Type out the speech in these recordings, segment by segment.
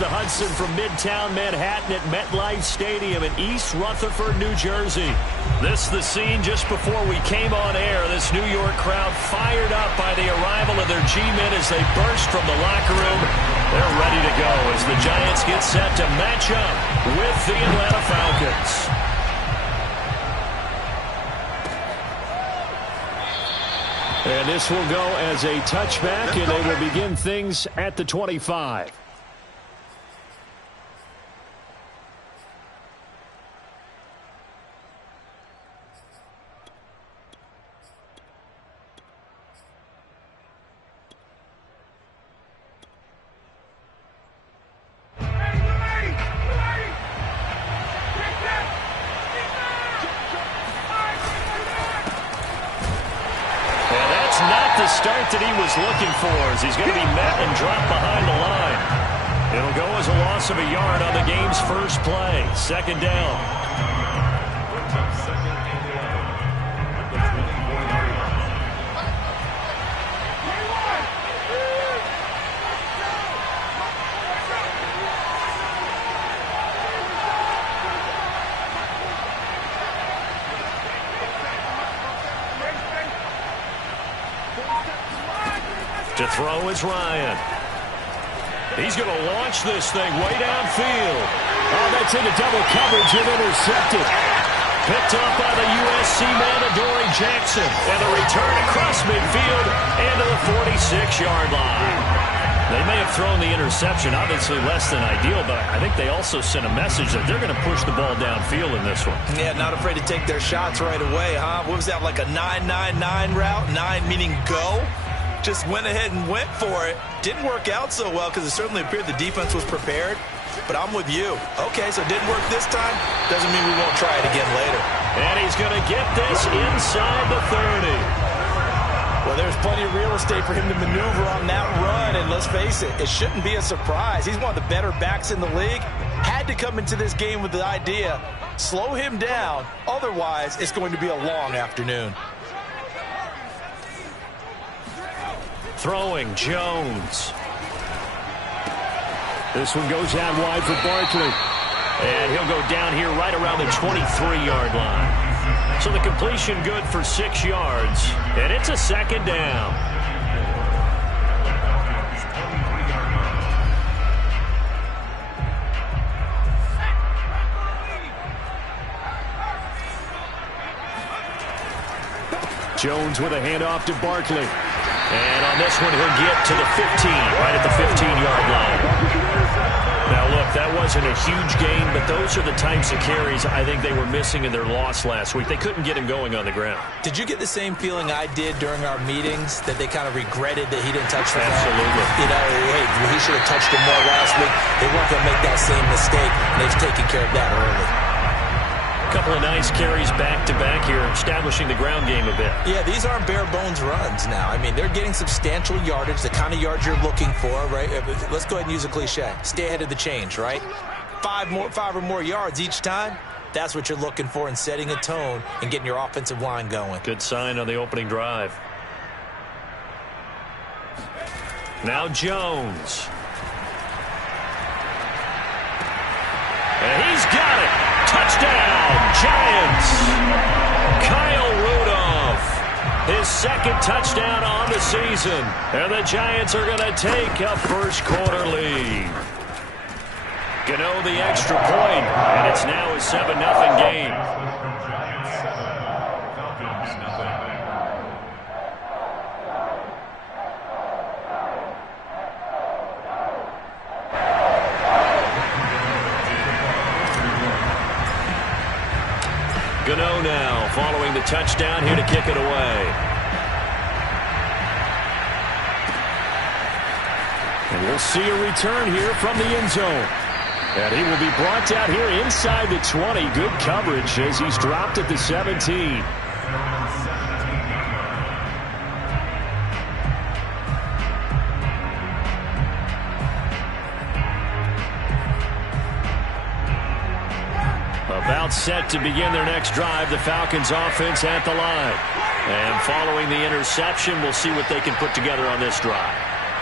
the Hudson from Midtown Manhattan at MetLife Stadium in East Rutherford, New Jersey. This is the scene just before we came on air. This New York crowd fired up by the arrival of their G-men as they burst from the locker room. They're ready to go as the Giants get set to match up with the Atlanta Falcons. And this will go as a touchback, and they will begin things at the 25. Start that he was looking for as he's going to be met and dropped behind the line. It'll go as a loss of a yard on the game's first play. Second down. To throw is Ryan. He's going to launch this thing way downfield. Oh, that's into double coverage and intercepted. Picked up by the USC man, Adoree Jackson. And the return across midfield and to the 46-yard line. They may have thrown the interception, obviously less than ideal, but I think they also sent a message that they're going to push the ball downfield in this one. Yeah, not afraid to take their shots right away, huh? What was that, like a 9-9-9 route? 9 meaning go? Just went ahead and went for it. Didn't work out so well because it certainly appeared the defense was prepared. But I'm with you. Okay, so it didn't work this time. Doesn't mean we won't try it again later. And he's going to get this inside the 30. Well, there's plenty of real estate for him to maneuver on that run. And let's face it, it shouldn't be a surprise. He's one of the better backs in the league. Had to come into this game with the idea, slow him down. Otherwise, it's going to be a long afternoon. Throwing, Jones. This one goes out wide for Barkley. And he'll go down here right around the 23-yard line. So the completion good for 6 yards. And it's a second down. Jones with a handoff to Barkley. And on this one, he'll get to the 15, right at the 15-yard line. Now, look, that wasn't a huge gain, but those are the types of carries I think they were missing in their loss last week. They couldn't get him going on the ground. Did you get the same feeling I did during our meetings, that they kind of regretted that he didn't touch the ball? Absolutely. You know, hey, he should have touched him more last week. They weren't going to make that same mistake, and they've taken care of that early. A couple of nice carries back-to-back here, establishing the ground game a bit. Yeah, these aren't bare-bones runs now. I mean, they're getting substantial yardage, the kind of yards you're looking for, right? Let's go ahead and use a cliche. Stay ahead of the change, right? 5 or more yards each time. That's what you're looking for in setting a tone and getting your offensive line going. Good sign on the opening drive. Now Jones. And he's got it. Touchdown, Giants. Kyle Rudolph, his second touchdown on the season. And the Giants are going to take a first-quarter lead. Gano the extra point, and it's now a 7-0 game. Gano now following the touchdown here to kick it away. And we'll see a return here from the end zone. And he will be brought down here inside the 20. Good coverage as he's dropped at the 17. About set to begin their next drive, the Falcons offense at the line. And following the interception, we'll see what they can put together on this drive.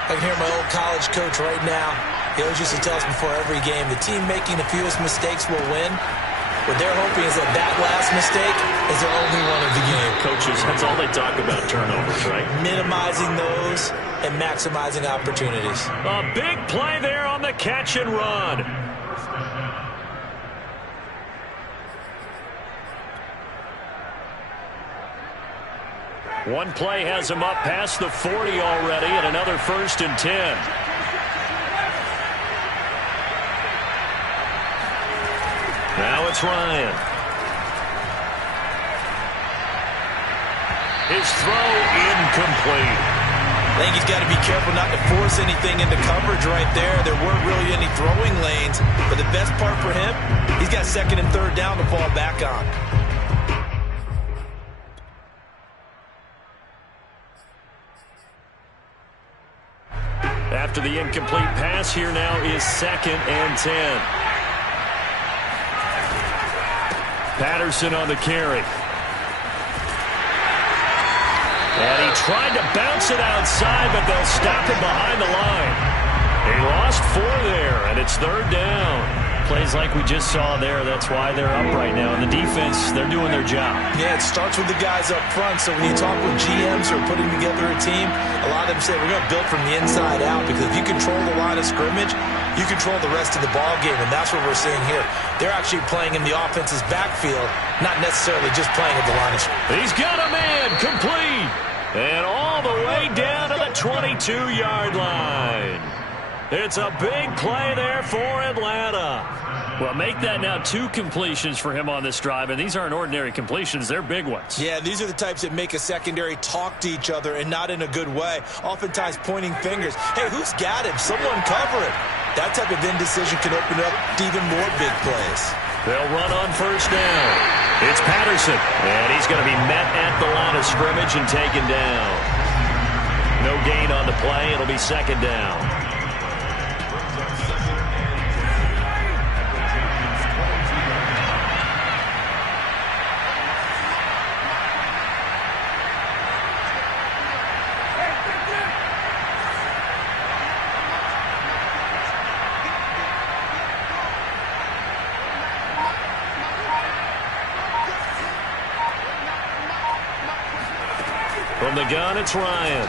I can hear my old college coach right now. He always used to tell us before every game, the team making the fewest mistakes will win. What they're hoping is that that last mistake is their only one of the game. Coaches, that's all they talk about, turnovers, right? Minimizing those and maximizing opportunities. A big play there on the catch and run. One play has him up past the 40 already, and another 1st and 10. Now it's Ryan. His throw incomplete. I think he's got to be careful not to force anything into coverage right there. There weren't really any throwing lanes, but the best part for him, he's got 2nd and 3rd down to fall back on. After the incomplete pass, here now is 2nd and 10. Patterson on the carry. And he tried to bounce it outside, but they'll stop him behind the line. He lost 4 there, and it's 3rd down. Plays like we just saw there, that's why they're up right now. And the defense, they're doing their job. Yeah, it starts with the guys up front. So when you talk with GMs who are putting together a team, a lot of them say we're going to build from the inside out, because if you control the line of scrimmage, you control the rest of the ball game, and that's what we're seeing here. They're actually playing in the offense's backfield, not necessarily just playing at the line of scrimmage. He's got a man complete, and all the way down to the 22-yard line. It's a big play there for Atlanta. Well, make that now 2 completions for him on this drive, and these aren't ordinary completions. They're big ones. Yeah, these are the types that make a secondary talk to each other, and not in a good way. Oftentimes pointing fingers. Hey, who's got him? Someone cover it. That type of indecision can open up to even more big plays. They'll run on 1st down. It's Patterson, and he's going to be met at the line of scrimmage and taken down. No gain on the play. It'll be 2nd down. From the gun, it's Ryan.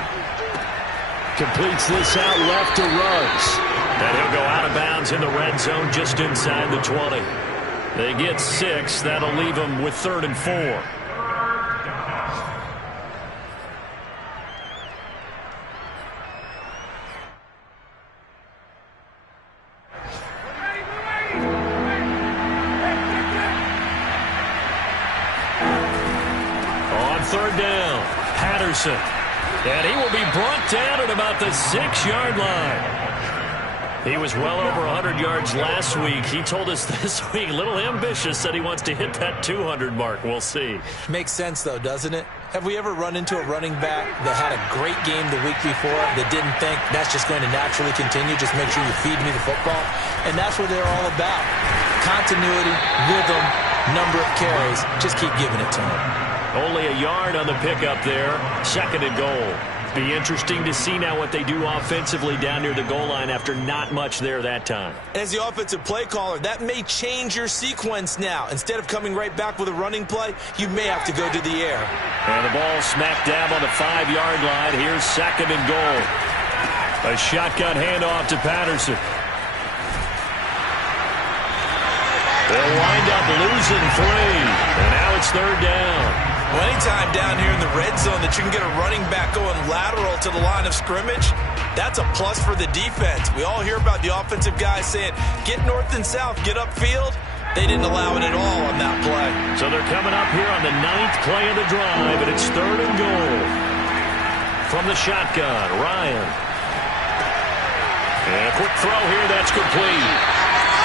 Completes this out left to Ruggs. And he'll go out of bounds in the red zone just inside the 20. They get 6. That'll leave them with 3rd and 4. On 3rd down, Patterson. And he will be brought down at about the 6-yard line. He was well over 100 yards last week. He told us this week, a little ambitious, said he wants to hit that 200 mark. We'll see. Makes sense, though, doesn't it? Have we ever run into a running back that had a great game the week before that didn't think that's just going to naturally continue? Just make sure you feed me the football. And that's what they're all about. Continuity, rhythm, number of carries. Just keep giving it to him. Only a yard on the pickup there. 2nd and goal. Be interesting to see now what they do offensively down near the goal line after not much there that time. As the offensive play caller, that may change your sequence now. Instead of coming right back with a running play, you may have to go to the air. And the ball smack dab on the 5-yard line. Here's 2nd and goal. A shotgun handoff to Patterson. They'll wind up losing 3. And now it's 3rd down. Well, anytime down here in the red zone that you can get a running back going lateral to the line of scrimmage, that's a plus for the defense. We all hear about the offensive guys saying, get north and south, get upfield. They didn't allow it at all on that play. So they're coming up here on the 9th play of the drive, and it's 3rd and goal. From the shotgun, Ryan. And a quick throw here, that's complete.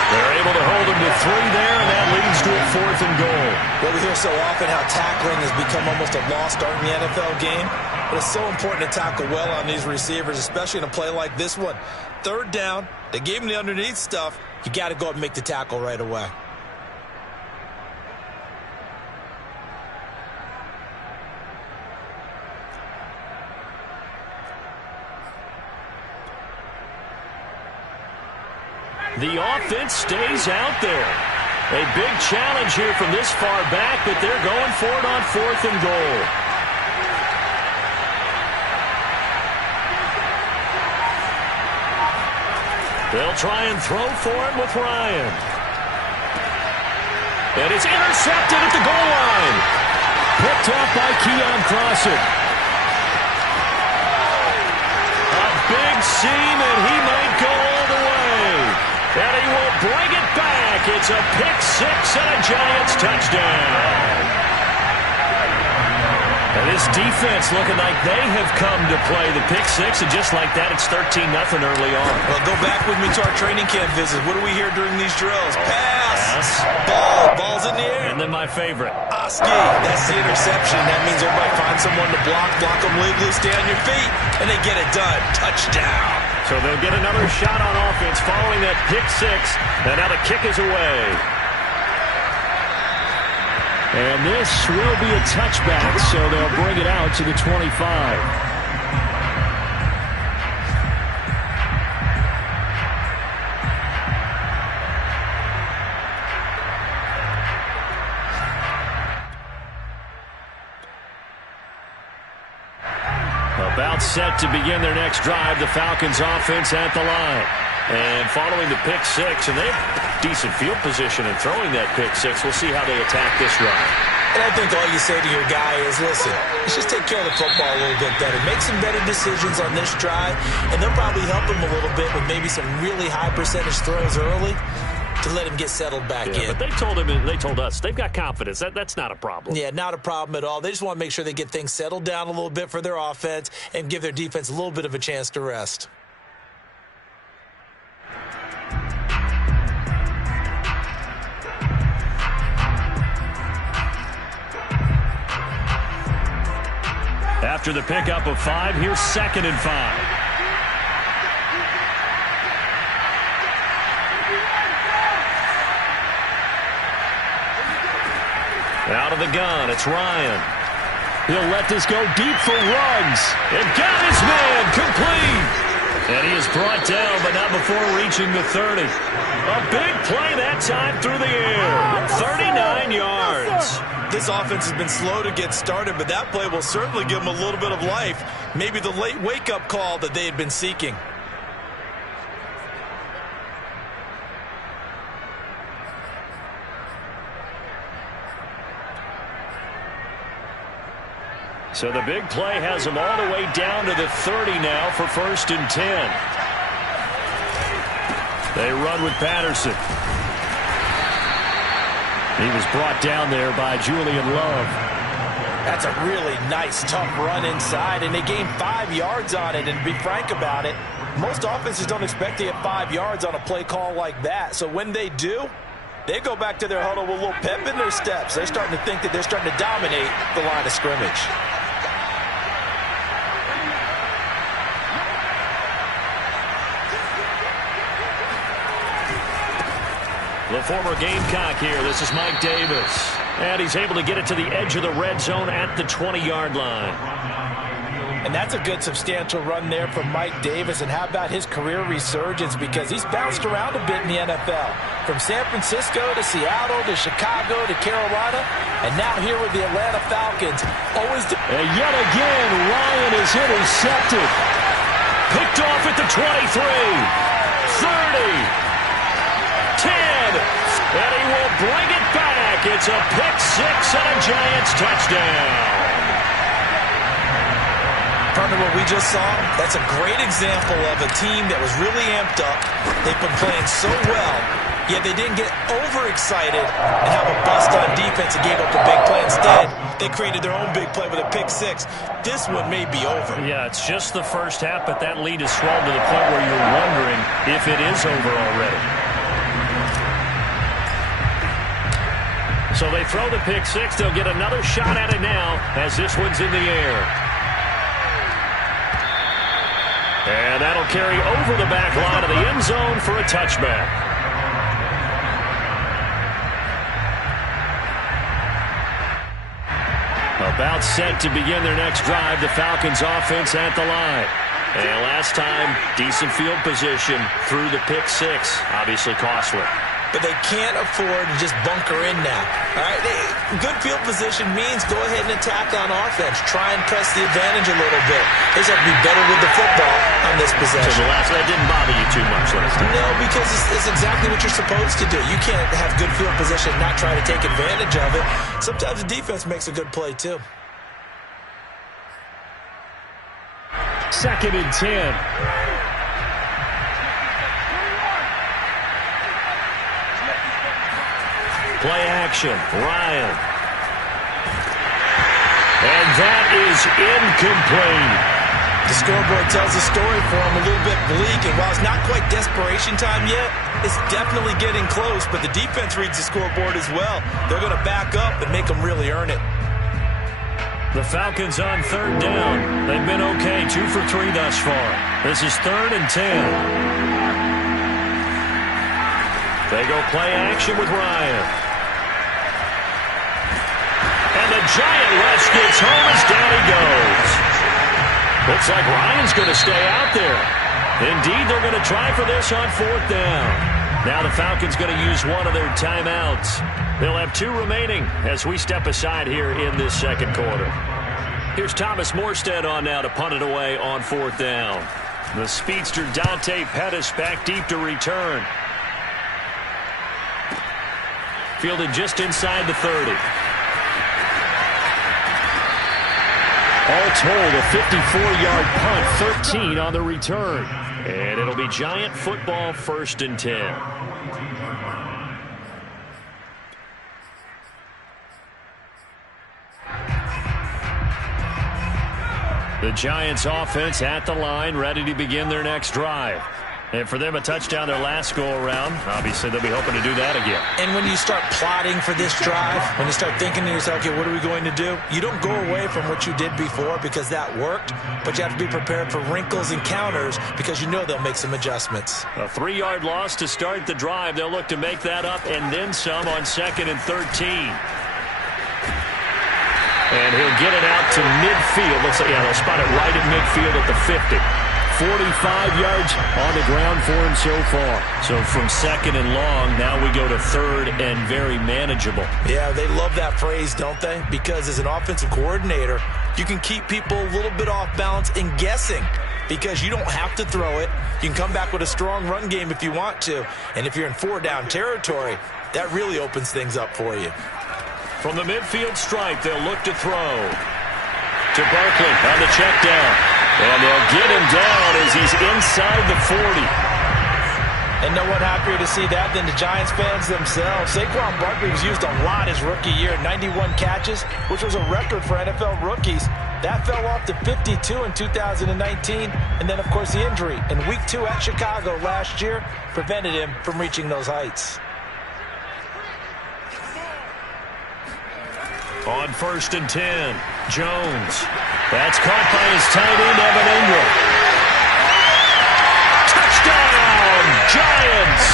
They're able to hold him to 3 there, and that leads to a 4th and goal. Well, we hear so often how tackling has become almost a lost art in the NFL game. But it's so important to tackle well on these receivers, especially in a play like this one. 3rd down, they gave him the underneath stuff. You got to go up and make the tackle right away. The offense stays out there. A big challenge here from this far back, but they're going for it on 4th and goal. They'll try and throw for it with Ryan. And it's intercepted at the goal line. Picked off by Keon Crossett. A big seam, and he might go all the way. And he will bring it back. It's a pick six and a Giants touchdown. And this defense looking like they have come to play the pick six, and just like that, it's 13-0 early on. Well, go back with me to our training camp visit. What do we hear during these drills? Pass. Ball. Ball's in the air. And then my favorite. Oski. That's the interception. That means everybody finds someone to block them legally, stay on your feet, and they get it done. Touchdown. So they'll get another shot on offense following that pick six, and now the kick is away. And this will be a touchback, so they'll bring it out to the 25. About set to begin their next drive, the Falcons offense at the line. And following the pick six, and they have decent field position in throwing that pick six. We'll see how they attack this drive. And I think all you say to your guy is, listen, let's just take care of the football a little bit better. Make some better decisions on this drive, and they'll probably help him a little bit with maybe some really high percentage throws early to let him get settled back in. But they told him, and they told us, they've got confidence. That's not a problem. Yeah, not a problem at all. They just want to make sure they get things settled down a little bit for their offense and give their defense a little bit of a chance to rest. After the pickup of 5, here's 2nd and 5. Out of the gun, it's Ryan. He'll let this go deep for Ruggs. And got his man complete. And he is brought down, but not before reaching the 30. A big play that time through the air. 39 yards. This offense has been slow to get started, but that play will certainly give them a little bit of life. Maybe the late wake-up call that they had been seeking. So the big play has them all the way down to the 30 now for 1st and 10. They run with Patterson. He was brought down there by Julian Love. That's a really nice, tough run inside, and they gained 5 yards on it. And to be frank about it, most offenses don't expect to get 5 yards on a play call like that. So when they do, they go back to their huddle with a little pep in their steps. They're starting to think that they're starting to dominate the line of scrimmage. The former Gamecock here. This is Mike Davis. And he's able to get it to the edge of the red zone at the 20-yard line. And that's a good substantial run there from Mike Davis. And how about his career resurgence? Because he's bounced around a bit in the NFL. From San Francisco to Seattle to Chicago to Carolina. And now here with the Atlanta Falcons. And yet again, Ryan is intercepted. Picked off at the 23. 30. 10, and he will bring it back. It's a pick six and a Giants touchdown. Partner, what we just saw, that's a great example of a team that was really amped up. They've been playing so well, yet they didn't get overexcited and have a bust on defense and gave up a big play. Instead, they created their own big play with a pick six. This one may be over. Yeah, it's just the first half, but that lead has swelled to the point where you're wondering if it is over already. So they throw the pick six. They'll get another shot at it now as this one's in the air. And that'll carry over the back line of the end zone for a touchback. About set to begin their next drive. The Falcons offense at the line. And last time, decent field position through the pick six. Obviously costly. But they can't afford to just bunker in now. All right, good field position means go ahead and attack on offense. Try and press the advantage a little bit. They just have to be better with the football on this possession. So that didn't bother you too much last time? No, because it's exactly what you're supposed to do. You can't have good field position and not try to take advantage of it. Sometimes the defense makes a good play, too. 2nd and 10. Play action, Ryan. And that is incomplete. The scoreboard tells a story for him, a little bit bleak, and while it's not quite desperation time yet, it's definitely getting close, but the defense reads the scoreboard as well. They're going to back up and make them really earn it. The Falcons on 3rd down. They've been okay, 2 for 3 thus far. This is 3rd and 10. They go play action with Ryan. And the giant rush gets home as down he goes. Looks like Ryan's going to stay out there. Indeed, they're going to try for this on 4th down. Now the Falcons going to use one of their timeouts. They'll have 2 remaining as we step aside here in this 2nd quarter. Here's Thomas Morstead on now to punt it away on 4th down. The speedster Dante Pettis back deep to return. Fielded just inside the 30. All told, a 54-yard punt, 13 on the return. And it'll be Giant football, 1st and 10. The Giants offense at the line, ready to begin their next drive. And for them, a touchdown their last go-around. Obviously, they'll be hoping to do that again. And when you start plotting for this drive, when you start thinking to yourself, okay, what are we going to do? You don't go away from what you did before because that worked, but you have to be prepared for wrinkles and counters because you know they'll make some adjustments. A 3-yard loss to start the drive. They'll look to make that up and then some on 2nd and 13. And he'll get it out to midfield. Looks like, they'll spot it right at midfield at the 50. 45 yards on the ground for him so far. So from 2nd and long, now we go to 3rd and very manageable. Yeah, they love that phrase, don't they? Because as an offensive coordinator, you can keep people a little bit off balance and guessing because you don't have to throw it. You can come back with a strong run game if you want to. And if you're in 4-down territory, that really opens things up for you. From the midfield stripe, they'll look to throw to Barkley on the check down. And they'll get him down as he's inside the 40. And no one happier to see that than the Giants fans themselves. Saquon Barkley was used a lot his rookie year, 91 catches, which was a record for NFL rookies. That fell off to 52 in 2019. And then, of course, the injury in Week 2 at Chicago last year prevented him from reaching those heights. On 1st and 10, Jones. That's caught by his tight end, Evan Ingram. Touchdown, Giants!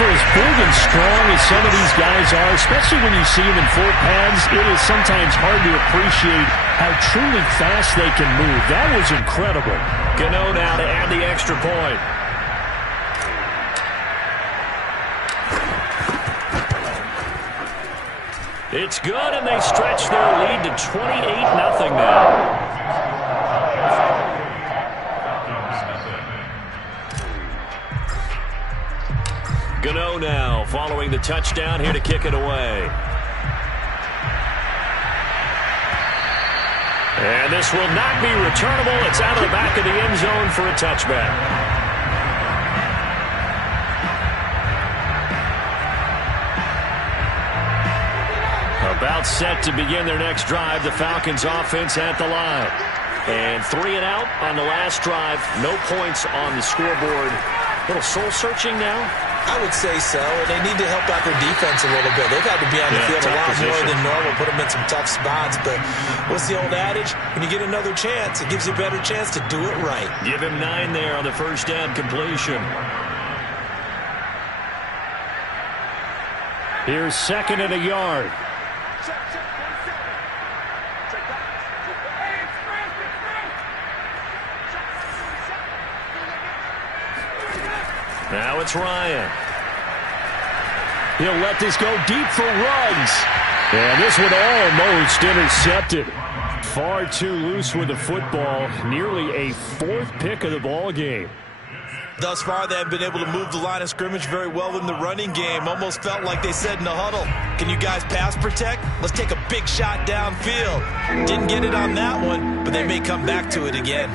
For as big and strong as some of these guys are, especially when you see them in 4 pads, it is sometimes hard to appreciate how truly fast they can move. That was incredible. Gano now to add the extra point. It's good, and they stretch their lead to 28-0 now. Gano now following the touchdown here to kick it away. And this will not be returnable. It's out of the back of the end zone for a touchback. About set to begin their next drive. The Falcons offense at the line. And 3 and out on the last drive. No points on the scoreboard. A little soul-searching now? I would say so. And they need to help out their defense a little bit. They've had to be on the field a lot more than normal, put them in some tough spots. But what's the old adage? When you get another chance, it gives you a better chance to do it right. Give him 9 there on the first down completion. Here's 2nd and a yard. Now it's Ryan. He'll let this go deep for runs. And this one almost intercepted. Far too loose with the football. Nearly a fourth pick of the ball game. Thus far, they have been able to move the line of scrimmage very well in the running game. Almost felt like they said in the huddle, can you guys pass protect? Let's take a big shot downfield. Didn't get it on that one, but they may come back to it again.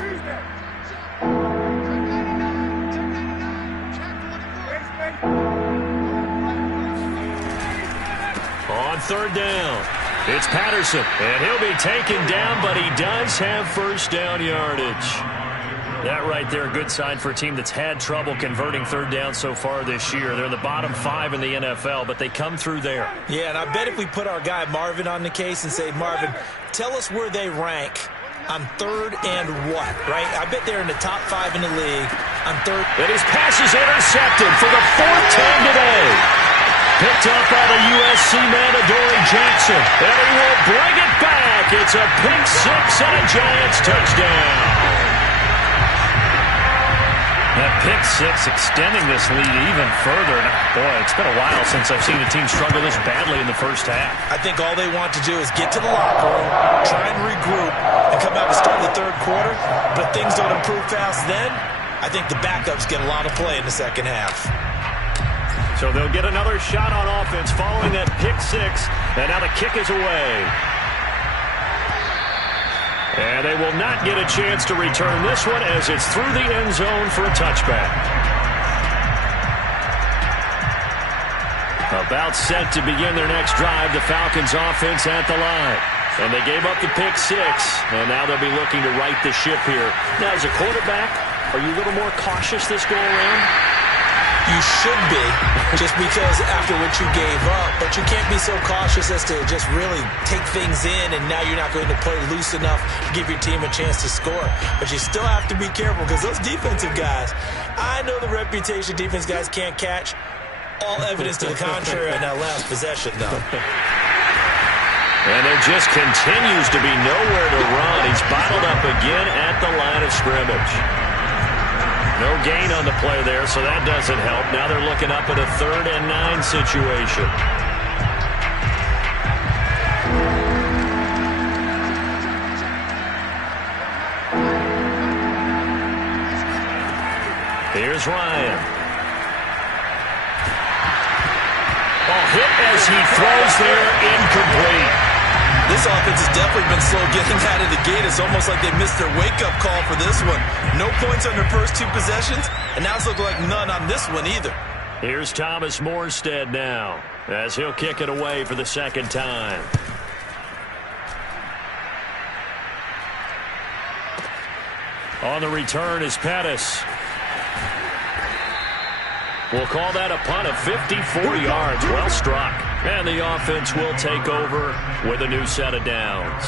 On third down, it's Patterson, and he'll be taken down, but he does have first down yardage. That right there, a good sign for a team that's had trouble converting third down so far this year. They're in the bottom 5 in the NFL, but they come through there. Yeah, and I bet if we put our guy Marvin on the case and say, Marvin, tell us where they rank on third and what, right? I bet they're in the top 5 in the league on third. And his pass is intercepted for the 4th time today. Picked up by the USC man, Adoree Jackson. And he will bring it back. It's a pick 6 and a Giants touchdown. That pick 6 extending this lead even further. Boy, it's been a while since I've seen a team struggle this badly in the first half. I think all they want to do is get to the locker room, try and regroup, and come out and start the third quarter. But if things don't improve fast then, I think the backups get a lot of play in the second half. So they'll get another shot on offense following that pick 6. And now the kick is away. And they will not get a chance to return this one as it's through the end zone for a touchback. About set to begin their next drive, the Falcons offense at the line. And they gave up the pick 6, and now they'll be looking to right the ship here. Now, as a quarterback, are you a little more cautious this go-around? You should be, just because after what you gave up. But you can't be so cautious as to just really take things in, and now you're not going to play loose enough to give your team a chance to score. But you still have to be careful because those defensive guys, I know the reputation defense guys can't catch. All evidence to the contrary on that last possession, though. And there just continues to be nowhere to run. He's bottled up again at the line of scrimmage. No gain on the play there, so that doesn't help. Now they're looking up at a 3rd and 9 situation. Here's Ryan. Hit as he throws there, incomplete. This offense has definitely been slow getting out of the gate. It's almost like they missed their wake-up call for this one. No points on their first 2 possessions, and now it's looking like none on this one either. Here's Thomas Morstead now as he'll kick it away for the 2nd time. On the return is Pettis. We'll call that a punt of 54 yards. Well struck. And the offense will take over with a new set of downs.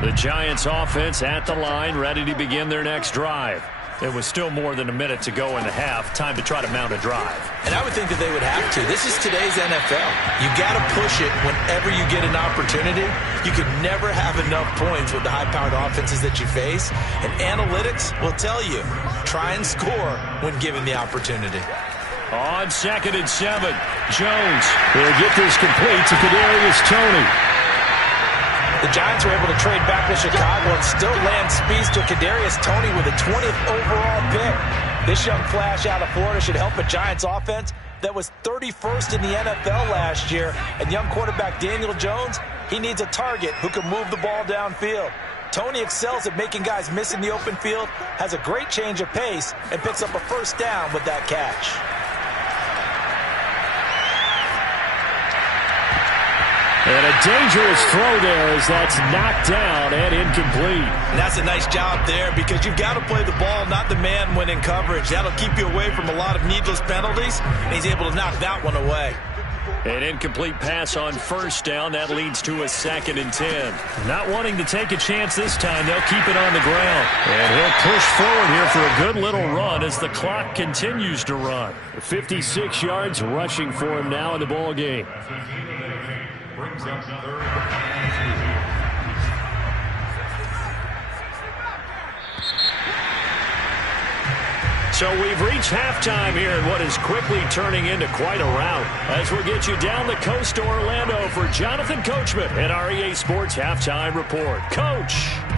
The Giants offense at the line, ready to begin their next drive. It was still more than a minute to go in the half. Time to try to mount a drive. And I would think that they would have to. This is today's NFL. You got to push it whenever you get an opportunity. You could never have enough points with the high-powered offenses that you face. And analytics will tell you, try and score when given the opportunity. On 2nd and 7, Jones will get this complete to Kadarius Toney. The Giants were able to trade back with Chicago and still land speedster Kadarius Toney with a 20th overall pick. This young flash out of Florida should help a Giants offense that was 31st in the NFL last year. And young quarterback Daniel Jones, he needs a target who can move the ball downfield. Toney excels at making guys miss in the open field, has a great change of pace, and picks up a first down with that catch. And a dangerous throw there as that's knocked down and incomplete. And that's a nice job there because you've got to play the ball, not the man when in coverage. That'll keep you away from a lot of needless penalties, and he's able to knock that one away. An incomplete pass on first down. That leads to a 2nd and 10. Not wanting to take a chance this time. They'll keep it on the ground. And he'll push forward here for a good little run as the clock continues to run. 56 yards rushing for him now in the ball game. So we've reached halftime here in what is quickly turning into quite a rout. As we'll get you down the coast to Orlando for Jonathan Coachman at REA Sports Halftime Report. Coach.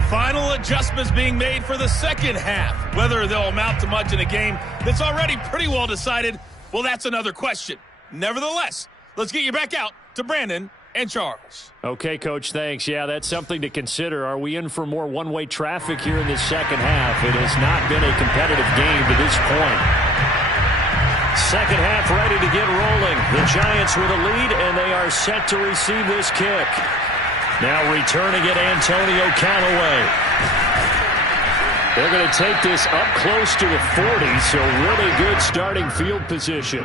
Final adjustments being made for the second half. Whether they'll amount to much in a game that's already pretty well decided, well, that's another question. Nevertheless, let's get you back out to Brandon and Charles. Okay, Coach, thanks. Yeah, that's something to consider. Are we in for more one-way traffic here in this second half? It has not been a competitive game to this point. Second half ready to get rolling. The Giants with a lead, and they are set to receive this kick. Now returning it, Antonio Callaway. They're going to take this up close to the 40, so really good starting field position.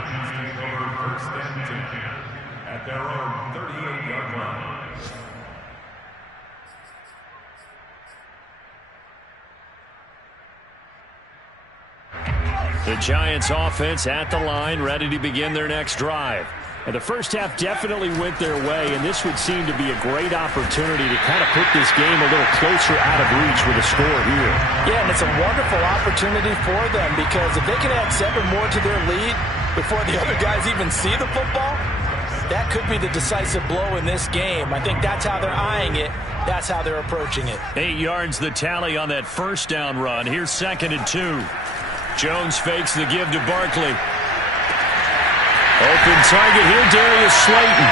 The Giants offense at the line, ready to begin their next drive. And the first half definitely went their way, and this would seem to be a great opportunity to kind of put this game a little closer out of reach with a score here. Yeah, and it's a wonderful opportunity for them because if they can add 7 more to their lead before the other guys even see the football, that could be the decisive blow in this game. I think that's how they're eyeing it. That's how they're approaching it. 8 yards the tally on that first down run. Here's 2nd and 2. Jones fakes the give to Barkley. Open target here, Darius Slayton.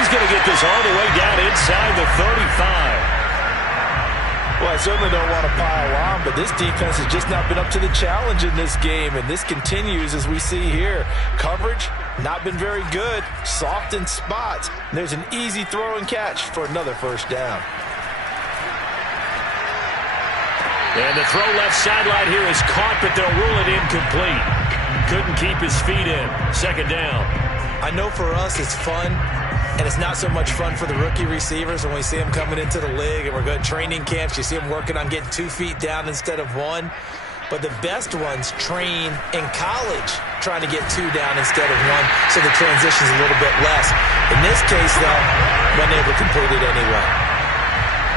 He's going to get this all the way down inside the 35. Well, I certainly don't want to pile on, but this defense has just not been up to the challenge in this game, and this continues as we see here. Coverage, not been very good, soft in spots. There's an easy throw and catch for another first down. And the throw left sideline here is caught, but they'll rule it incomplete. Couldn't keep his feet in. 2nd down. I know for us it's fun, and it's not so much fun for the rookie receivers when we see them coming into the league and we're going to training camps. You see them working on getting 2 feet down instead of 1. But the best ones train in college trying to get 2 down instead of 1, so the transition's a little bit less. In this case, though, been able to complete it anyway.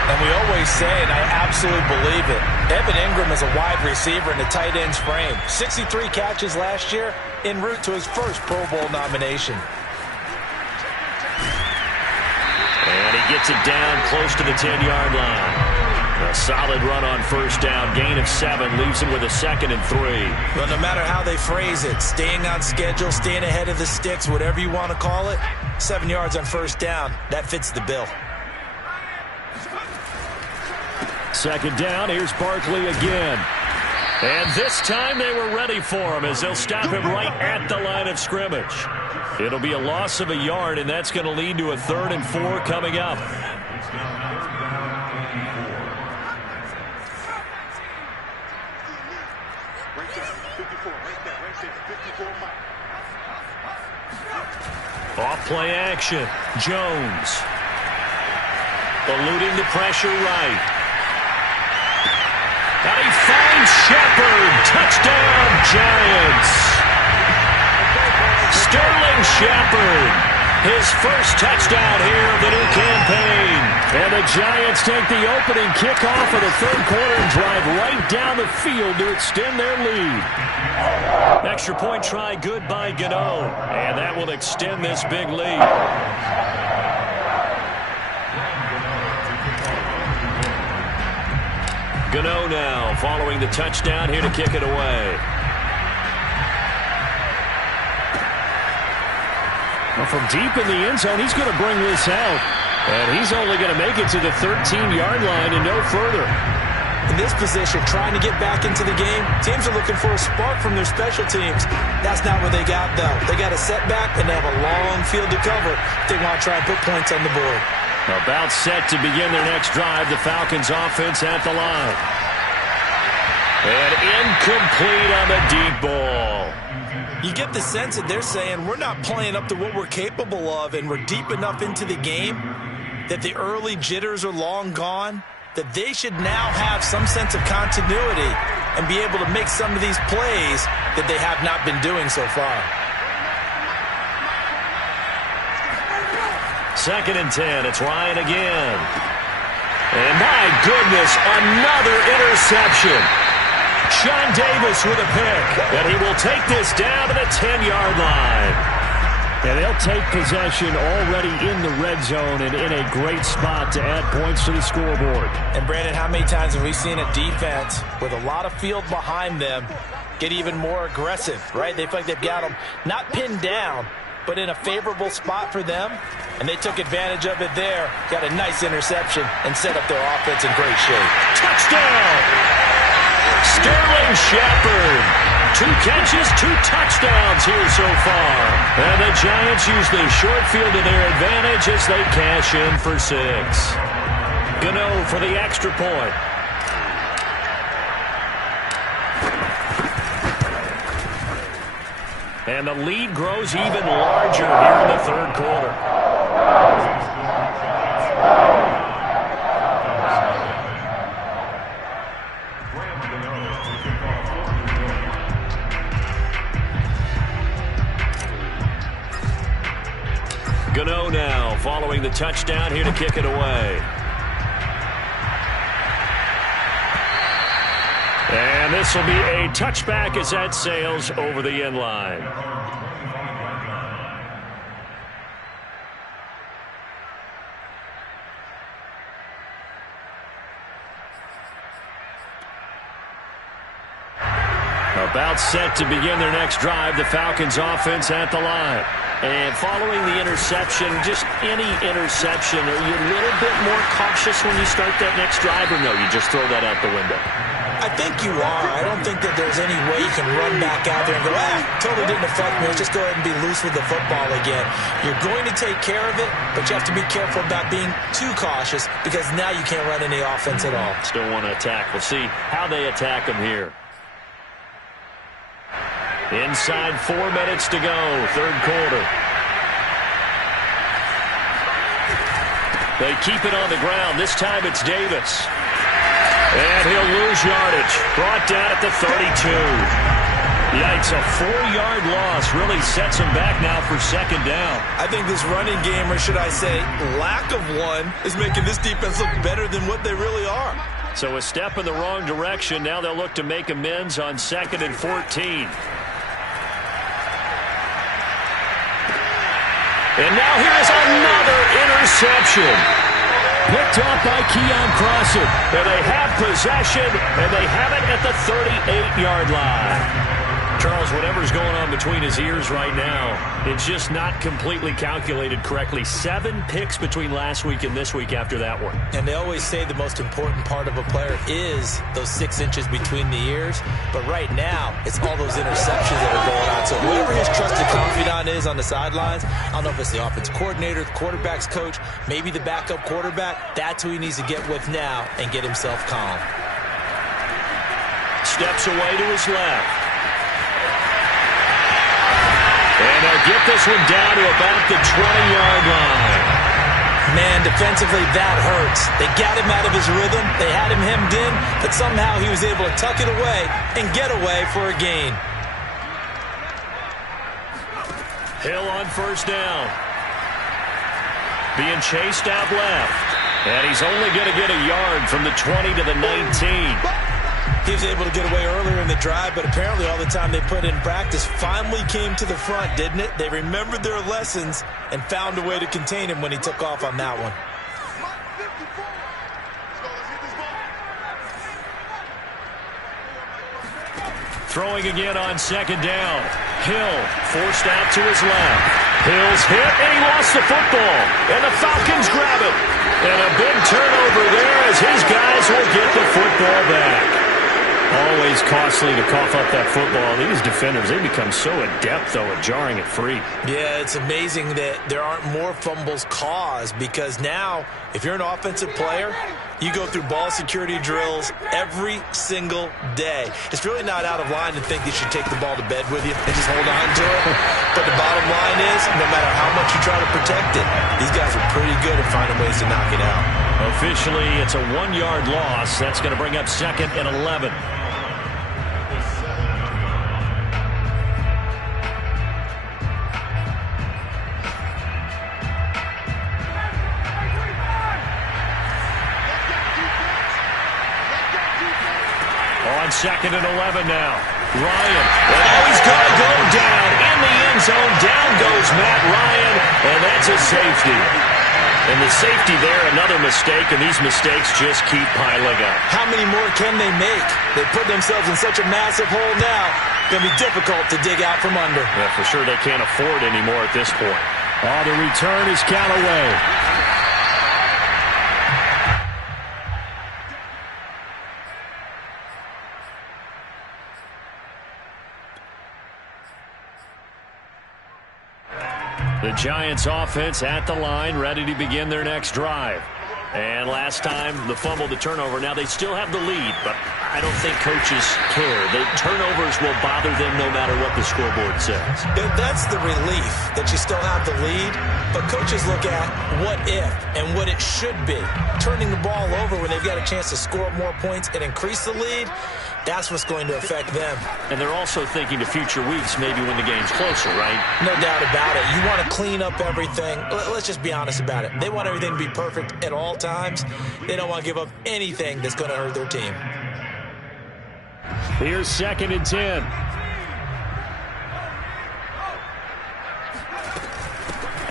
And we always say, and I absolutely believe it, Evan Ingram is a wide receiver in the tight end's frame. 63 catches last year, en route to his first Pro Bowl nomination. And he gets it down close to the 10-yard line. A solid run on first down. Gain of 7 leaves him with a 2nd and 3. Well, no matter how they phrase it, staying on schedule, staying ahead of the sticks, whatever you want to call it, 7 yards on first down, that fits the bill. 2nd down, here's Barkley again. And this time they were ready for him as they'll stop him right at the line of scrimmage. It'll be a loss of a yard, and that's going to lead to a 3rd and 4 coming up. Off play action. Jones. Eluding the pressure right. And he finds Shepard. Touchdown, Giants. Sterling Shepard. His first touchdown here of the new campaign. And the Giants take the opening kickoff of the 3rd quarter and drive right down the field to extend their lead. Extra point try good by Gano. And that will extend this big lead. Gano now following the touchdown here to kick it away. Well, from deep in the end zone, he's going to bring this out. And he's only going to make it to the 13-yard line and no further. In this position, trying to get back into the game, teams are looking for a spark from their special teams. That's not what they got, though. They got a setback, and they have a long field to cover if they want to try and put points on the board. About set to begin their next drive, the Falcons offense at the line. And incomplete on the deep ball. You get the sense that they're saying we're not playing up to what we're capable of, and we're deep enough into the game that the early jitters are long gone, that they should now have some sense of continuity and be able to make some of these plays that they have not been doing so far. 2nd and 10. It's Ryan again. And my goodness, another interception. Sean Davis with a pick, and he will take this down to the 10-yard line. And they'll take possession already in the red zone and in a great spot to add points to the scoreboard. And, Brandon, how many times have we seen a defense with a lot of field behind them get even more aggressive, right? They feel like they've got them not pinned down, but in a favorable spot for them, and they took advantage of it there. Got a nice interception and set up their offense in great shape. Touchdown! Sterling Shepard. 2 catches, 2 touchdowns here so far. And the Giants use the short field to their advantage as they cash in for 6. Gano for the extra point. And the lead grows even larger here in the 3rd quarter. Gano now following the touchdown here to kick it away. And this will be a touchback as that sails over the end line. About set to begin their next drive, the Falcons offense at the line. And following the interception, just any interception, are you a little bit more cautious when you start that next drive, or no, you just throw that out the window? I think you are. I don't think that there's any way you can run back out there and go, totally didn't affect me. Let's just go ahead and be loose with the football again. You're going to take care of it, but you have to be careful about being too cautious because now you can't run any offense at all. Still want to attack. We'll see how they attack them here. Inside 4 minutes to go, 3rd quarter. They keep it on the ground. This time it's Davis. And he'll lose yardage. Brought down at the 32. Yikes, a 4-yard loss really sets him back now for 2nd down. I think this running game, or should I say lack of one, is making this defense look better than what they really are. So a step in the wrong direction. Now they'll look to make amends on 2nd and 14. And now here is another interception. Picked off by Keon Crossan. And they have possession, and they have it at the 38-yard line. Charles, whatever's going on between his ears right now, it's just not completely calculated correctly. 7 picks between last week and this week after that one. And they always say the most important part of a player is those 6 inches between the ears. But right now, it's all those interceptions that are going on. So whoever his trusted confidant is on the sidelines, I don't know if it's the offense coordinator, the quarterback's coach, maybe the backup quarterback, that's who he needs to get with now and get himself calm. Steps away to his left. And they'll get this one down to about the 20-yard line. Man, defensively, that hurts. They got him out of his rhythm. They had him hemmed in, but somehow he was able to tuck it away and get away for a gain. Hill on 1st down. Being chased out left. And he's only going to get a yard from the 20 to the 19. He was able to get away earlier in the drive, but apparently all the time they put in practice finally came to the front, didn't it? They remembered their lessons and found a way to contain him when he took off on that one. Throwing again on 2nd down. Hill forced out to his left. Hill's hit, and he lost the football. And the Falcons grab it. And a big turnover there as his guys will get the football back. Always costly to cough up that football. These defenders, they become so adept, though, at jarring it free. Yeah, it's amazing that there aren't more fumbles caused because now, if you're an offensive player, you go through ball security drills every single day. It's really not out of line to think you should take the ball to bed with you and just hold on to it. But the bottom line is, no matter how much you try to protect it, these guys are pretty good at finding ways to knock it out. Officially, it's a 1-yard loss. That's going to bring up 2nd and 11. On 2nd and 11 now. Ryan. And he's going to go down in the end zone. Down goes Matt Ryan, and that's a safety. And the safety there, another mistake, and these mistakes just keep piling up. How many more can they make? They put themselves in such a massive hole now. It's going to be difficult to dig out from under. Yeah, for sure they can't afford anymore at this point. Oh, the return is Callaway. The Giants offense at the line, ready to begin their next drive. And last time, the fumble, the turnover. Now, they still have the lead, but I don't think coaches care. The turnovers will bother them no matter what the scoreboard says. That's the relief, that you still have the lead. But coaches look at what if and what it should be. Turning the ball over when they've got a chance to score more points and increase the lead, that's what's going to affect them. And they're also thinking to future weeks, maybe when the game's closer, right? No doubt about it. You want to clean up everything. Let's just be honest about it. They want everything to be perfect at all times. They don't want to give up anything that's going to hurt their team. Here's 2nd and 10.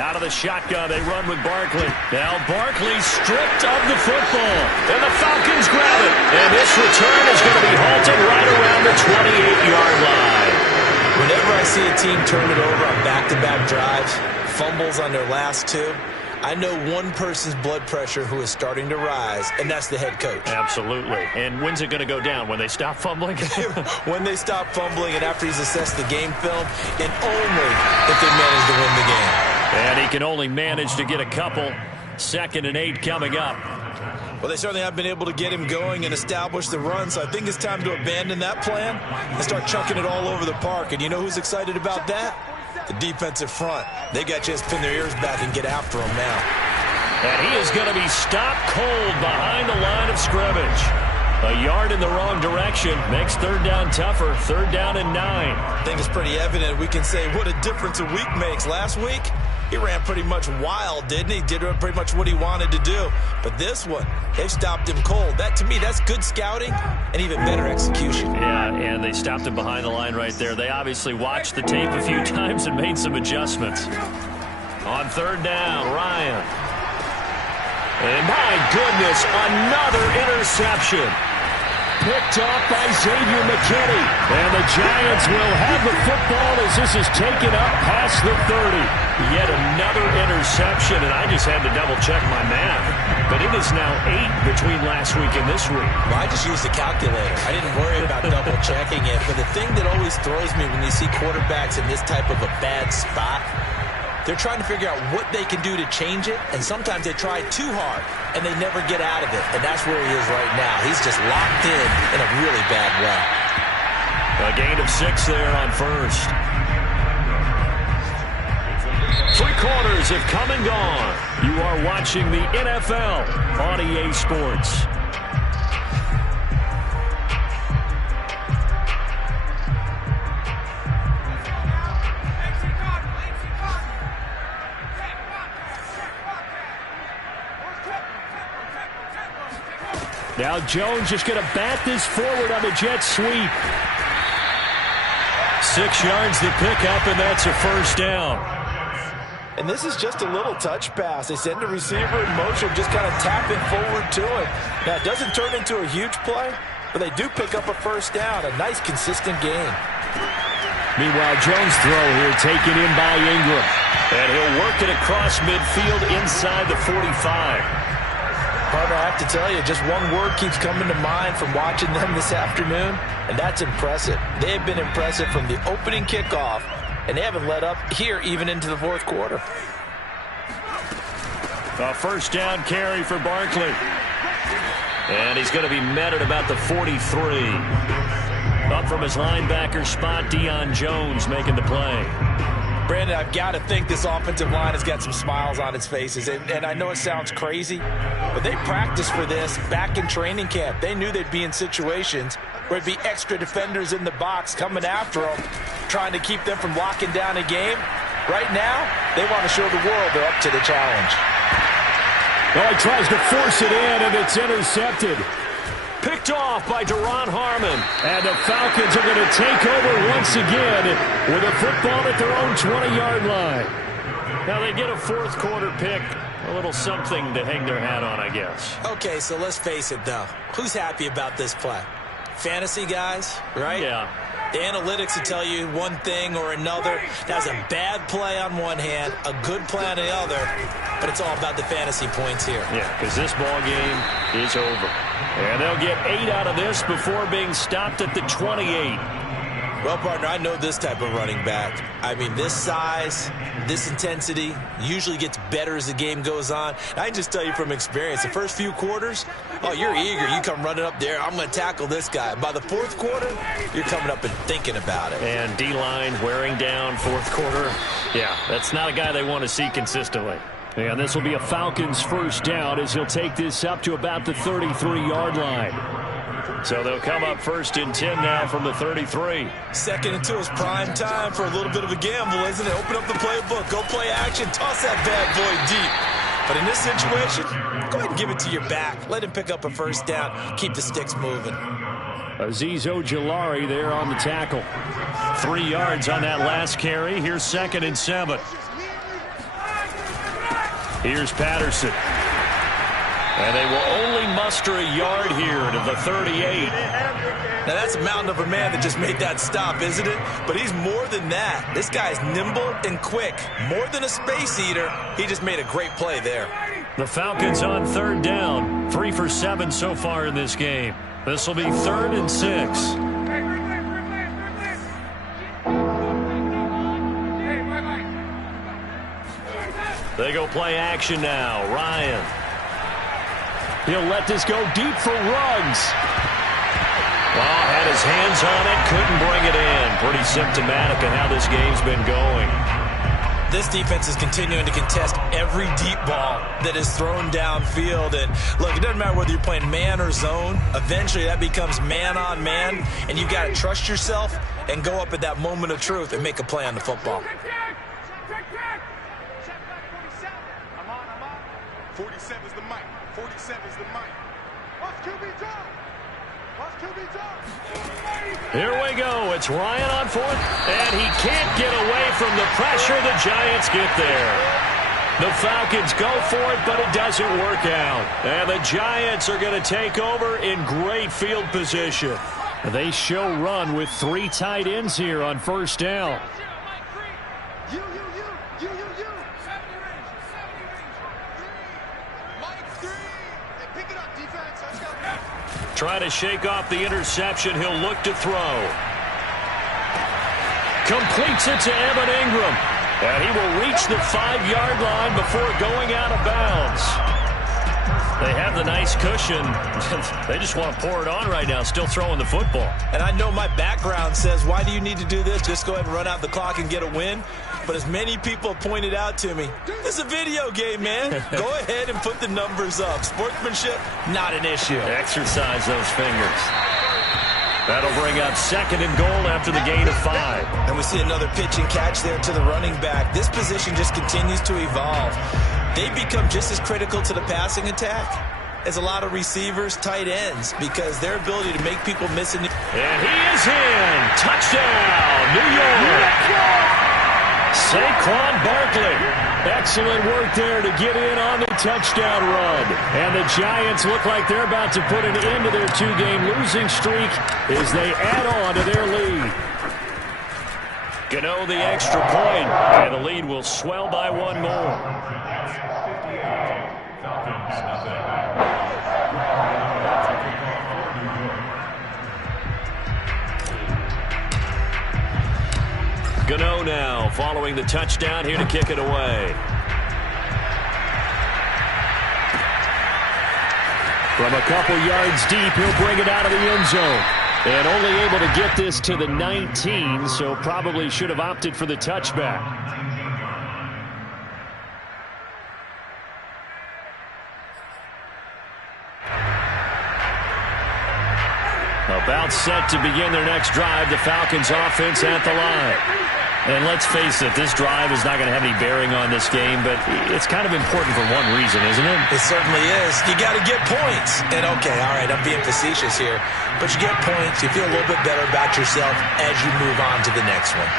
Out of the shotgun, they run with Barkley. Now Barkley stripped of the football. And the Falcons grab it. And this return is going to be halted right around the 28-yard line. Whenever I see a team turn it over on back-to-back drives, fumbles on their last two, I know one person's blood pressure who is starting to rise, and that's the head coach. Absolutely. And when's it going to go down? When they stop fumbling? When they stop fumbling and after he's assessed the game film, and only if they manage to win the game. And he can only manage to get a couple. 2nd and 8 coming up. Well, they certainly have been able to get him going and establish the run, so I think it's time to abandon that plan and start chucking it all over the park. And you know who's excited about that? The defensive front. They got a chance to pin their ears back and get after him now. And he is going to be stopped cold behind the line of scrimmage. A yard in the wrong direction makes 3rd down tougher. 3rd down and 9. I think it's pretty evident. We can say what a difference a week makes. Last week, he ran pretty much wild, didn't he? Did pretty much what he wanted to do. But this one, they've stopped him cold. That, to me, that's good scouting and even better execution. Yeah, and they stopped him behind the line right there. They obviously watched the tape a few times and made some adjustments. On 3rd down, Ryan. And my goodness, another interception. Picked off by Xavier McKinney. And the Giants will have the football as this is taken up past the 30. Yet another interception, and I just had to double-check my math. But it is now 8 between last week and this week. Well, I just used a calculator. I didn't worry about double-checking it. But the thing that always throws me when you see quarterbacks in this type of a bad spot, they're trying to figure out what they can do to change it, and sometimes they try too hard, and they never get out of it. And that's where he is right now. He's just locked in a really bad way. A gain of 6 there on 1st. 3 quarters have come and gone. You are watching the NFL on EA Sports. Now Jones just going to bat this forward on the jet sweep. 6 yards the pickup, and that's a 1st down. And this is just a little touch pass. They send the receiver in motion, just kind of tap it forward to him. Now, it doesn't turn into a huge play, but they do pick up a 1st down. A nice, consistent gain. Meanwhile, Jones' throw here taken in by Ingram. And he'll work it across midfield inside the 45. Partner, I have to tell you, just one word keeps coming to mind from watching them this afternoon, and that's impressive. They have been impressive from the opening kickoff, and they haven't let up here even into the fourth quarter. A first down carry for Barkley. And he's going to be met at about the 43. Up from his linebacker spot, Deion Jones making the play. Brandon, I've got to think this offensive line has got some smiles on its faces. And I know it sounds crazy, but they practiced for this back in training camp. They knew they'd be in situations where it'd be extra defenders in the box coming after them, trying to keep them from locking down a game. Right now, they want to show the world they're up to the challenge. Well, he tries to force it in, and it's intercepted. Picked off by Duron Harmon. And the Falcons are going to take over once again with a football at their own 20-yard line. Now they get a fourth quarter pick. A little something to hang their hat on, I guess. Okay, so let's face it, though. Who's happy about this play? Fantasy guys, right? Yeah. The analytics will tell you one thing or another. That's a bad play on one hand, a good play on the other, but it's all about the fantasy points here. Yeah, because this ball game is over. And they'll get 8 out of this before being stopped at the 28. Well, partner, I know this type of running back. I mean, this size, this intensity usually gets better as the game goes on. And I can just tell you from experience, the first few quarters, oh, you're eager. You come running up there, I'm going to tackle this guy. By the fourth quarter, you're coming up and thinking about it. And D-line wearing down fourth quarter. Yeah, that's not a guy they want to see consistently. And this will be a Falcons first down as he'll take this up to about the 33-yard line. So they'll come up first and 10 now from the 33. Second and 2 is prime time for a little bit of a gamble, isn't it? Open up the playbook, go play action, toss that bad boy deep. But in this situation, go ahead and give it to your back. Let him pick up a first down, keep the sticks moving. Azeez Ojulari there on the tackle. 3 yards on that last carry. Here's 2nd and 7. Here's Patterson. And they will only muster a yard here to the 38. Now that's a mountain of a man that just made that stop, isn't it? But he's more than that. This guy's nimble and quick. More than a space eater. He just made a great play there. The Falcons on 3rd down. 3 for 7 so far in this game. This will be 3rd and 6. They go play action now. Ryan. He'll let this go deep for Ruggs. Well, had his hands on it, couldn't bring it in. Pretty symptomatic of how this game's been going. This defense is continuing to contest every deep ball that is thrown downfield. And look, it doesn't matter whether you're playing man or zone. Eventually that becomes man on man, and you've got to trust yourself and go up at that moment of truth and make a play on the football. 47 is the mic. 47 is the mic. What's QB done? What's QB done? Here we go. It's Ryan on 4th, and he can't get away from the pressure. The Giants get there. The Falcons go for it, but it doesn't work out. And the Giants are going to take over in great field position. They show run with 3 tight ends here on first down. Trying to shake off the interception. He'll look to throw. Completes it to Evan Ingram. And he will reach the 5-yard line before going out of bounds. They have the nice cushion. They just want to pour it on right now, still throwing the football. And I know my background says, why do you need to do this? Just go ahead and run out the clock and get a win. But as many people pointed out to me, this is a video game, man. Go ahead and put the numbers up. Sportsmanship, not an issue. Exercise those fingers. That'll bring up 2nd and goal after the gain of 5. And we see another pitch and catch there to the running back. This position just continues to evolve. They become just as critical to the passing attack as a lot of receivers, tight ends, because their ability to make people miss. And he is in. Touchdown, New York. Saquon Barkley. Excellent work there to get in on the touchdown run. And the Giants look like they're about to put an end to their 2-game losing streak as they add on to their lead. Gano the extra point, and the lead will swell by 1 more. following the touchdown here to kick it away. From a couple yards deep, he'll bring it out of the end zone. And only able to get this to the 19, so probably should have opted for the touchback. About set to begin their next drive, the Falcons offense at the line. And let's face it, this drive is not going to have any bearing on this game, but it's kind of important for one reason, isn't it? It certainly is. You got to get points. And okay, all right, I'm being facetious here, but you get points, you feel a little bit better about yourself as you move on to the next one.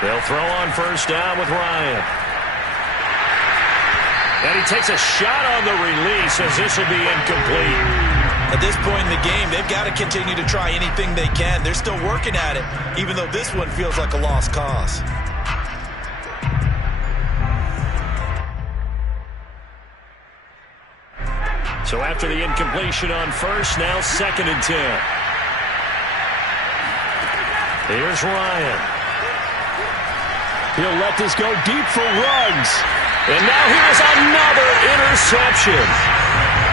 They'll throw on first down with Ryan. And he takes a shot on the release as this will be incomplete. At this point in the game, they've got to continue to try anything they can. They're still working at it, even though this one feels like a lost cause. So after the incompletion on first, now 2nd and 10. Here's Ryan. He'll let this go deep for Ruggs. And now here's another interception.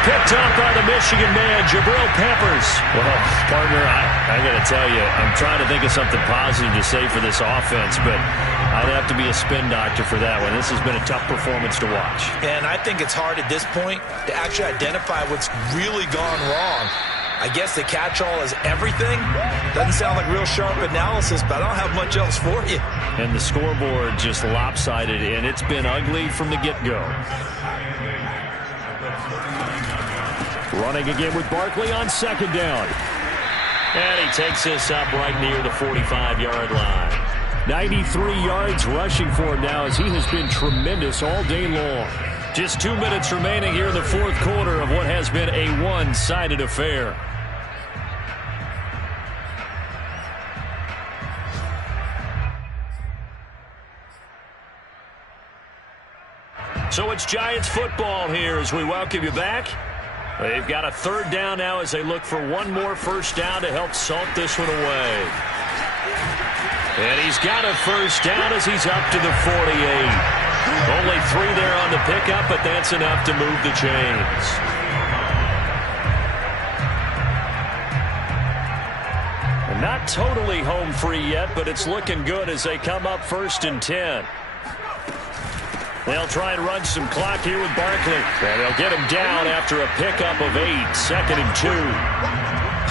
Picked up by the Michigan man, Jabril Peppers. Well, partner, I got to tell you, I'm trying to think of something positive to say for this offense, but I'd have to be a spin doctor for that one. This has been a tough performance to watch. And I think it's hard at this point to actually identify what's really gone wrong. I guess the catch-all is everything. Doesn't sound like real sharp analysis, but I don't have much else for you. And the scoreboard just lopsided, and it's been ugly from the get-go. Running again with Barkley on 2nd down. And he takes this up right near the 45-yard line. 93 yards rushing for him now as he has been tremendous all day long. Just 2 minutes remaining here in the 4th quarter of what has been a one-sided affair. So it's Giants football here as we welcome you back. They've got a 3rd down now as they look for one more first down to help salt this one away. And he's got a first down as he's up to the 48. Only 3 there on the pickup, but that's enough to move the chains. And not totally home free yet, but it's looking good as they come up 1st and 10. They'll try and run some clock here with Barkley. And they'll get him down after a pickup of 8, 2nd and 2.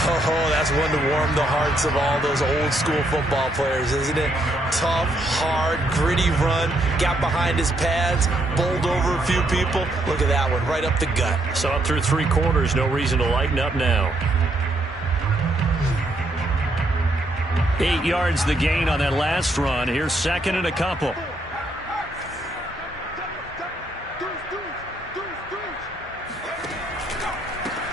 Oh, that's one to warm the hearts of all those old-school football players, isn't it? Tough, hard, gritty run. Got behind his pads, bowled over a few people. Look at that one, right up the gut. Saw it through 3 quarters. No reason to lighten up now. 8 yards the gain on that last run. Here's 2nd and a couple.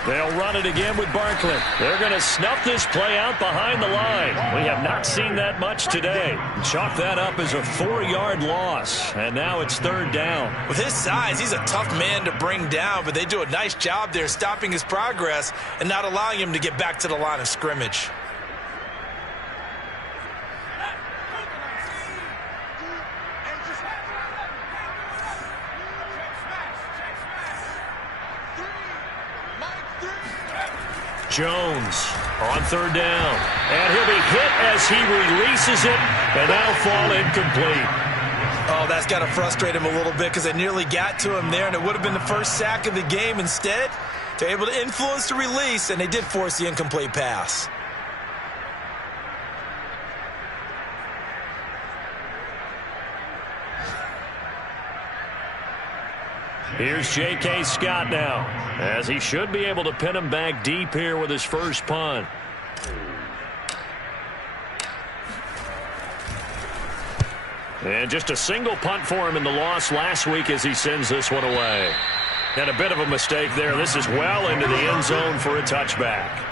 They'll run it again with Barkley. They're going to snuff this play out behind the line. We have not seen that much today. Chalk that up as a 4-yard loss. And now it's 3rd down. With his size, he's a tough man to bring down, but they do a nice job there stopping his progress and not allowing him to get back to the line of scrimmage. Jones on 3rd down. And he'll be hit as he releases it, and that'll fall incomplete. Oh, that's got to frustrate him a little bit because they nearly got to him there, and it would have been the first sack of the game. Instead, they're able to influence the release, and they did force the incomplete pass. Here's J.K. Scott now, as he should be able to pin him back deep here with his first punt. And just a single punt for him in the loss last week as he sends this one away. And a bit of a mistake there. This is well into the end zone for a touchback.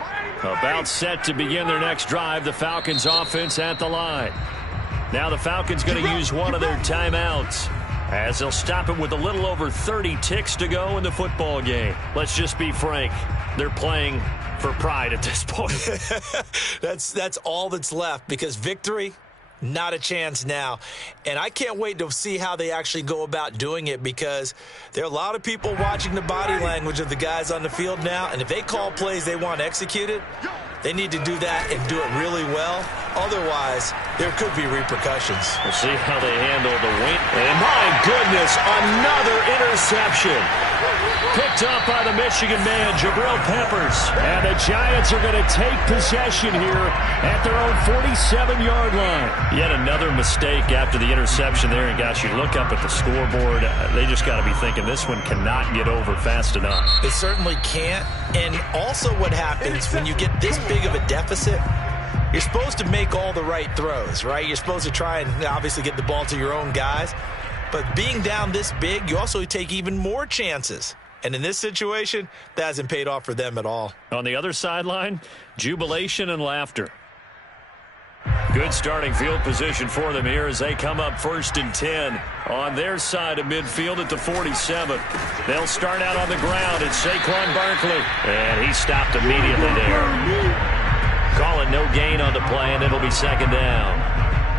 Miami About set to begin their next drive. The Falcons offense at the line. Now the Falcons going to use one of their timeouts, as they'll stop it with a little over 30 ticks to go in the football game. Let's just be frank. They're playing for pride at this point. That's all that's left, because victory, not a chance now. And I can't wait to see how they actually go about doing it, because there are a lot of people watching the body language of the guys on the field now. And if they call plays they want executed, they need to do that and do it really well. Otherwise, there could be repercussions. We'll see how they handle the win. And my goodness, another interception. Picked up by the Michigan man, Jabril Peppers. And the Giants are going to take possession here at their own 47-yard line. Yet another mistake after the interception there. And guys, you look up at the scoreboard, they just got to be thinking this one cannot get over fast enough. It certainly can't. And also what happens when you get this big of a deficit, you're supposed to make all the right throws, right? You're supposed to try and obviously get the ball to your own guys. But being down this big, you also take even more chances. And in this situation, that hasn't paid off for them at all. On the other sideline, jubilation and laughter. Good starting field position for them here as they come up 1st and 10 on their side of midfield at the 47. They'll start out on the ground. It's Saquon Barkley. And he stopped immediately there. Calling no gain on the play, and it'll be 2nd down.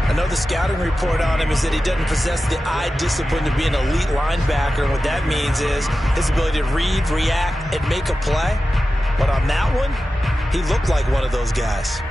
I know the scouting report on him is that he doesn't possess the eye discipline to be an elite linebacker. And what that means is his ability to read, react, and make a play. But on that one, he looked like one of those guys.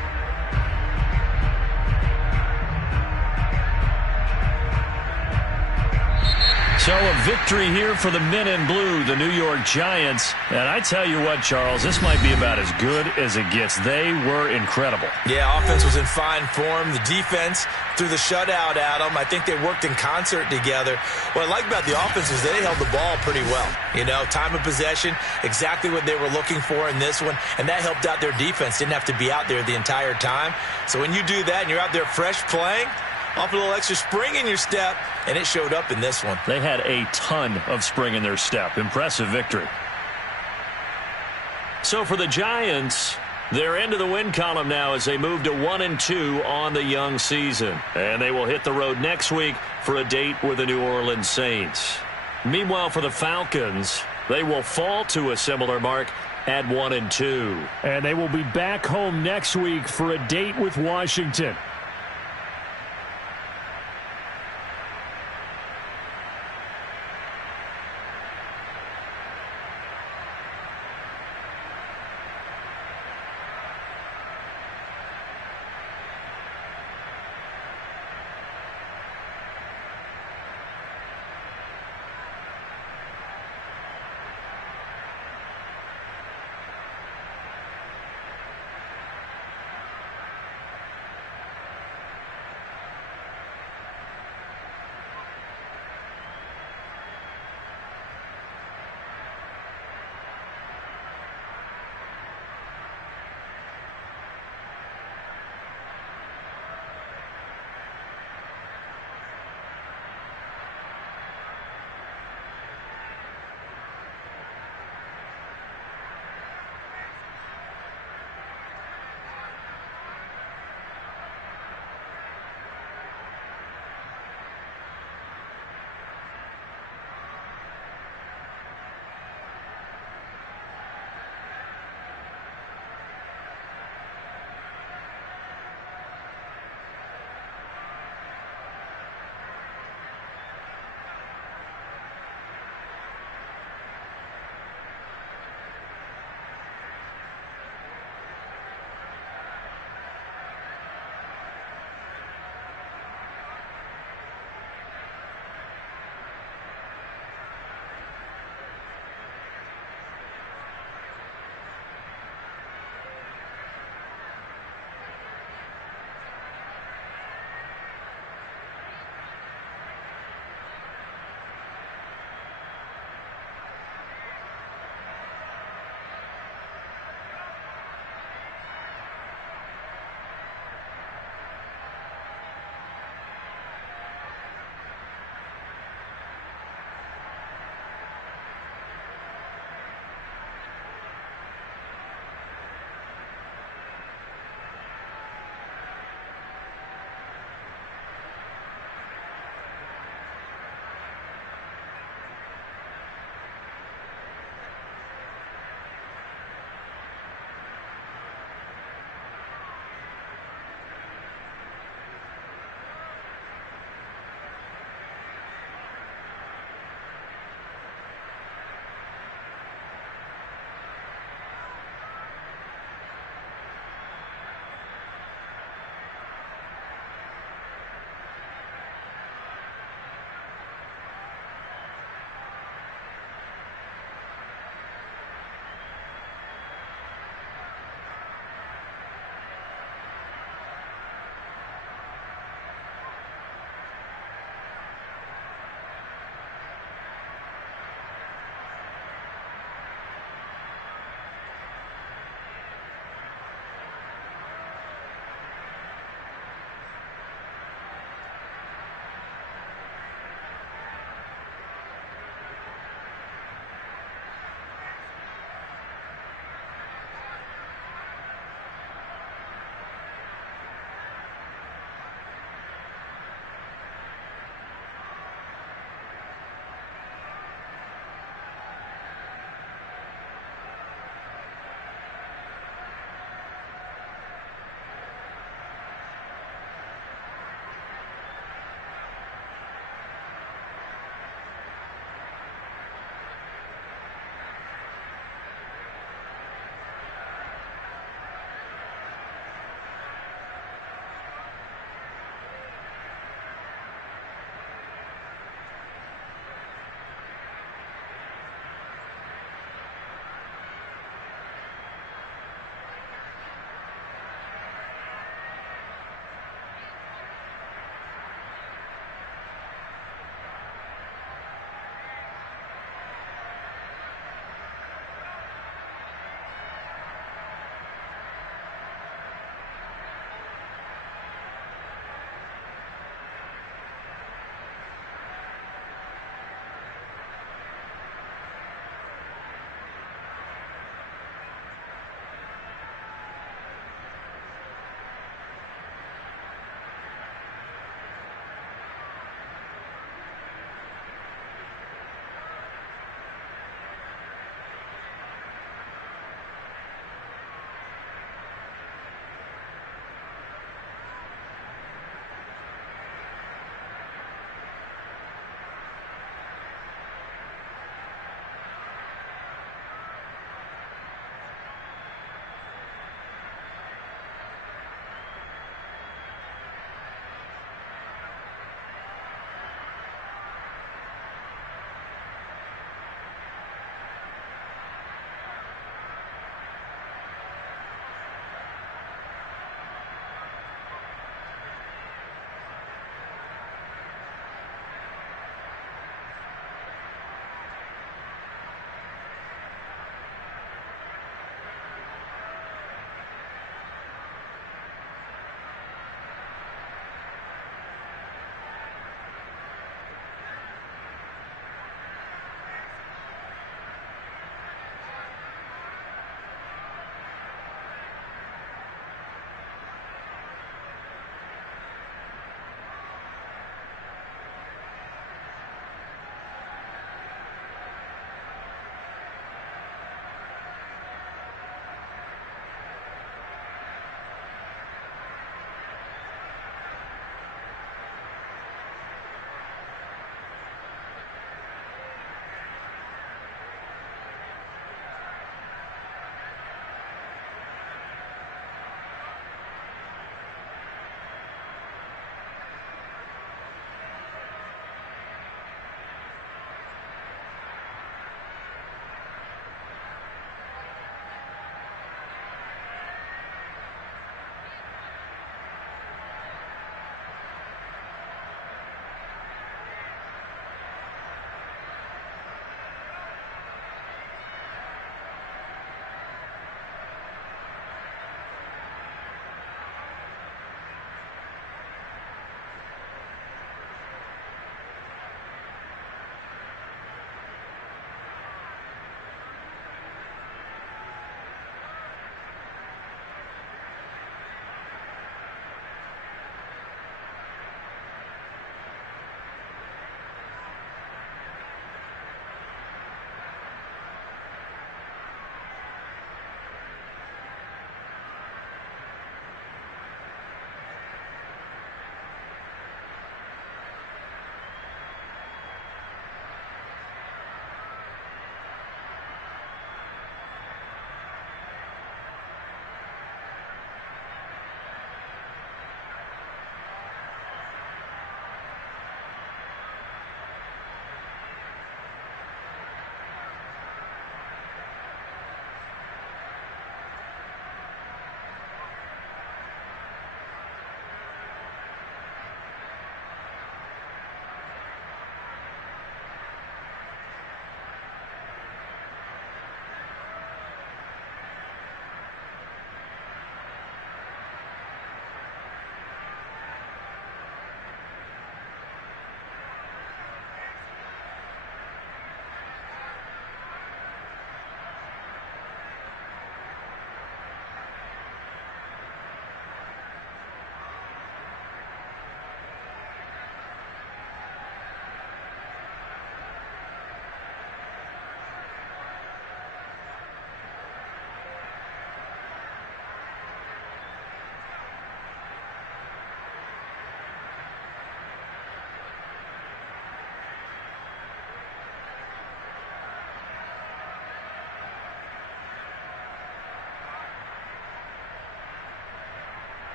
So a victory here for the men in blue, the New York Giants. And I tell you what, Charles, this might be about as good as it gets. They were incredible. Yeah, offense was in fine form. The defense threw the shutout at them. I think they worked in concert together. What I like about the offense is they held the ball pretty well. You know, time of possession, exactly what they were looking for in this one. And that helped out their defense. Didn't have to be out there the entire time. So when you do that and you're out there fresh playing, off a little extra spring in your step, and it showed up in this one. They had a ton of spring in their step. Impressive victory. So for the Giants, they're into the win column now as they move to 1-2 on the young season. And they will hit the road next week for a date with the New Orleans Saints. Meanwhile, for the Falcons, they will fall to a similar mark at 1-2. And they will be back home next week for a date with Washington.